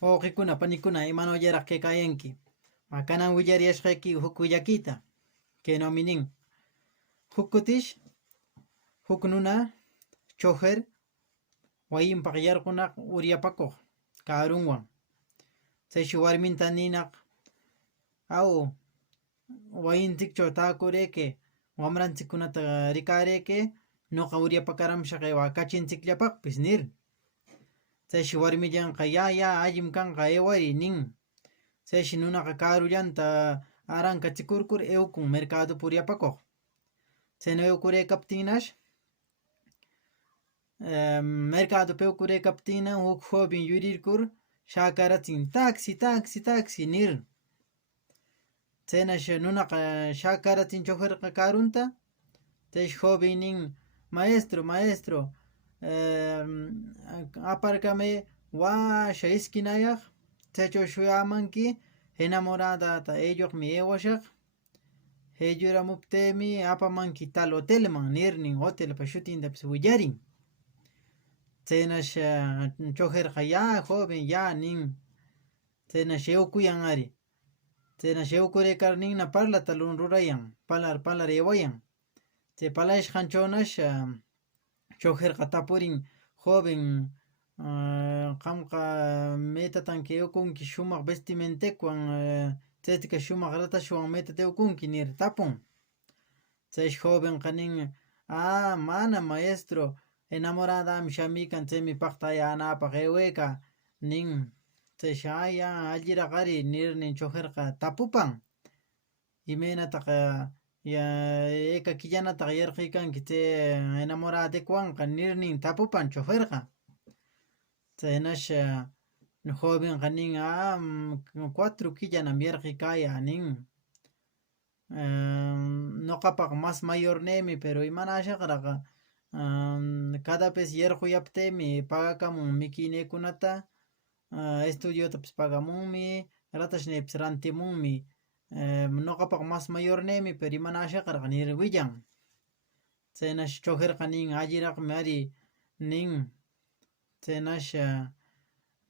Wawqikuna panikuna imanawllaraq kaykayanki. Kanan willariyashqayki huk willakita kaynawmi nin: huk kutish huk nuna chofer wayinpaq yarqunaq uryapakuq karunwan. Chayshi warminta ninaq: aw, wayinchikchaw takurayki, wamranchikkunata rikarayki, nuqa uryapakaramashaq kachinchikllapaqpis nir. Chayshi warmillanqa ya allim kanqa aywariy nin. Chayshi nunaqa karullanta arankachikurkur eukun mercadopi uryapakuq. Chayna eukuraykaptinnash mercadopi eukuraykaptinna huk joven yurirkur shakarachin: taxi taxi taxi nir. Chaynash nunaqa shakarachin choferqa karunta. Chaysh joven nin: maestro maestro, aparkame washa iskinayaq, chaychaw shuyamanki enamoradata elloqmi eywashaq, eyuramuptimi apamanki tal hotelman nirnin, hotelpa shutintapis willarin. Chaynash choferqa ya joven ya nin. Chaynash eukuyan ari. Chaynash eukuraykarninna parlata rurayan, palar ewayan. Chay palashqanchawnash choferqa tapurin: joven, qamqa maytatanki eukunki shumaq vestimentewan, chaytika shumaq ratashwan maytata eukunki nir tapun. Chaysh jovenqa nin: mana maestro, enamoradami shamuykan, chaymi paqtayanapaq eywayka nin. Chaysh ya alliraq ari nirnin choferqa tapupan: imaynataq ayka killanataq yarquykanki chay enamoradikwanqa nirnin tapupan choferqa. Chaynash jovenqa nin: 4 killanam yarqiykaya nin. Nuqapaq mas mayornimi, pero imanashaqraq cada vez yarquyaptimi pagakamun mikinaykunata, estudiotapis pagamunmi, ratashnaypis rantimunmi. Nuqapaq mas mayornimi, pero imanashaqraq nir willan. Chaynash choferqa nin: alliraqmi ari nin. Chaynash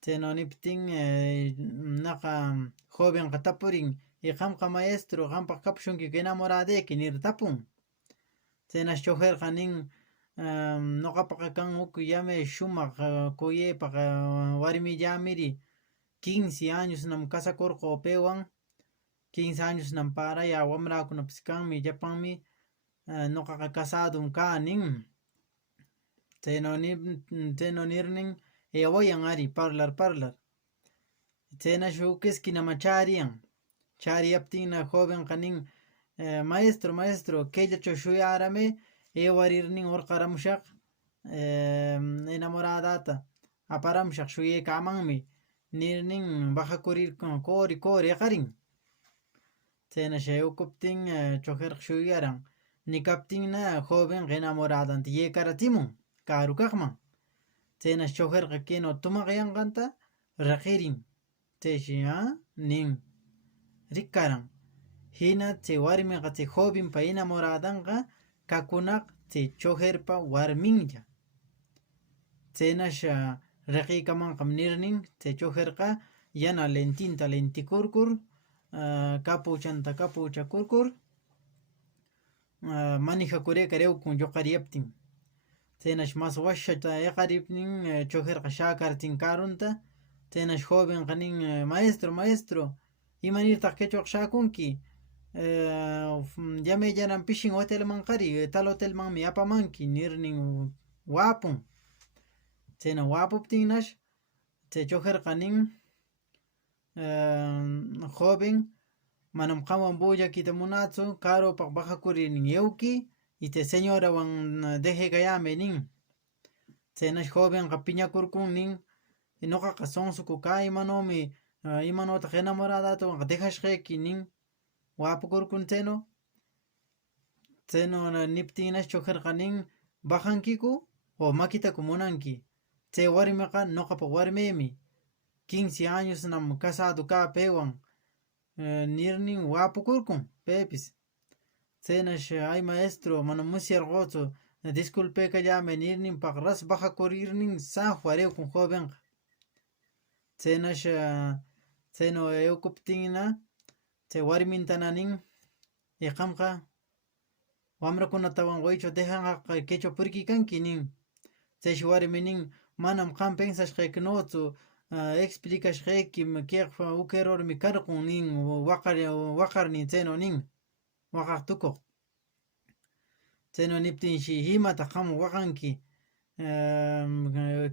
chaynaw niptin naqa jovenqa tapurin: qamqa maestro, qampaq kapushunkiku enamoradayki nir tapun. Chaynash choferqa nin: nuqapaqa kan huk llamay shumaq kuyaypaq warmillamiri, 15 añosnam kasakurqu paywan, 15 añosnam paraya, wamrakunapis kanmi llapanmi, nuqaqa casadum kaa nin. Chaynaw nirnin ewayan ari parlar. Chaynash huk esquinaman chariyan. Chariyaptinna jovenqa nin: maestro maestro, kayllachaw shuyarami ewarirnin urqaramushaq, enamoradata aparamushaq shuyaykamanmi nirnin bajakurir kori qarin. Chaynash eukuptin choferqa shuyaran. Nikaptinna jovenqa enamoradanta yaykarachimun karu kaqman. Chaynash choferqa kaynaw tumaqyanqanta riqirin. Chayshi nin rikaran. Hina chay warmiqa chay jovenpa enamoradanqa kakunaq chay choferpa warminlla. Chaynash riqiykamanqam nirnin, chay choferqa yana lentinta lentikurkur, capuchanta capuchakurkur manejakuraykar eukun lluqariyaptin. Chaynash mas washata iqariptin choferqa shakarachin karunta. Chaynash jovenqa nin: maestro maestro, imanirtaq kaychawqa shakunki, llamayllaran pishin hotelmanqari, tal hotelmanmi apamanki nirnin wapun. Chayna wapuptinnash chay choferqa nin: joven, manam qamwan bullakiyta munatsu, carupaq bajakurir euki y chay señorawan dejaykayami nin. Chaynash jovenqa piñakurkun nin: nuqaqa sonsuku kaa, imanawmi imanawtaq enamoradatawanqa dejashqayki nin. Wapukurkun chaynaw. Chaynaw niptinnash choferqa nin: bajankiku o makitaku munanki, chay warmiqa nuqapa warmimi, 15 añosnam casado kaa paywan nirnin wapukurkun paypis. Chaynash ay maestro, manam musyarqutsu, disculpaykallami nirninpaq ras bajakurirnin safwar eukun jovenqa. Chaynash chayno aywakuptinna chay warmintana nin qamqa wamrakunatawan waychu dejanqa kaychaw purikuykanki nin. Chayshi warmi nin manam qam pensashqaykunachu explicashqaykim kayqa uk errormi karqun nin waqar nin chayno nin waqaq tukuq. Chayno niptinshi imataq qam waqanki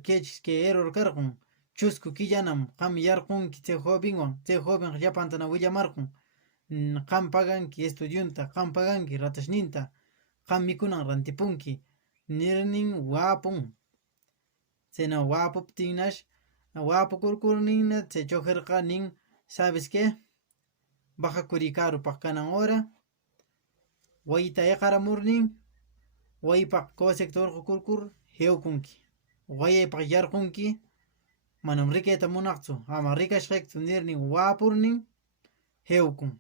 kaychik kay error karqun chusku killanam qam yarqunki chay jovenwan, chay jovenqa llapantana willamarqun qam paganki estudiunta, qam paganki ratashninta, qam mikunan rantipunki nirnin wapun. Chayna wapuptinnash wapukurkurninna chay choferqa nin ¿sabes qué? Bajakuri carupaq kanan hora wayita ayqaramurnin waypaq cosecta urqukurkur hiwkunki wayaypaq yarqunki manam rikayta munaqchu ama rikashqaykichu nirnin wapurnin hiwkun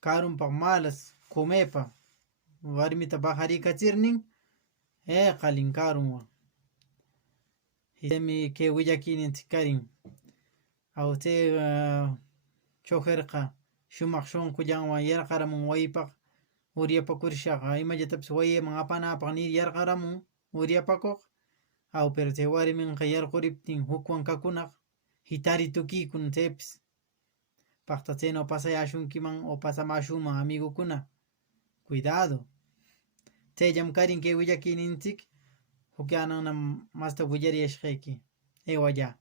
karunpaq malas comaypaq warmita bajarikachirnin qalin karunwan. Chaymi kay willakuyninchik karin aw chay choferqa shumaq shunqullanwan yarqaramun waypaq uryapakurishaqa imallatapis wayayman apanapaq nir yarqaramun uryapakuq aw pero chay warminqa yarquriptin hukwan kakunaq hitari tukikun chaypis paqta chaynaw pasayashunkiman o pasamashunman amigukuna cuidado. Chayllam karin kay willakuyninchik upiananam masta willariyashqayki ewalla.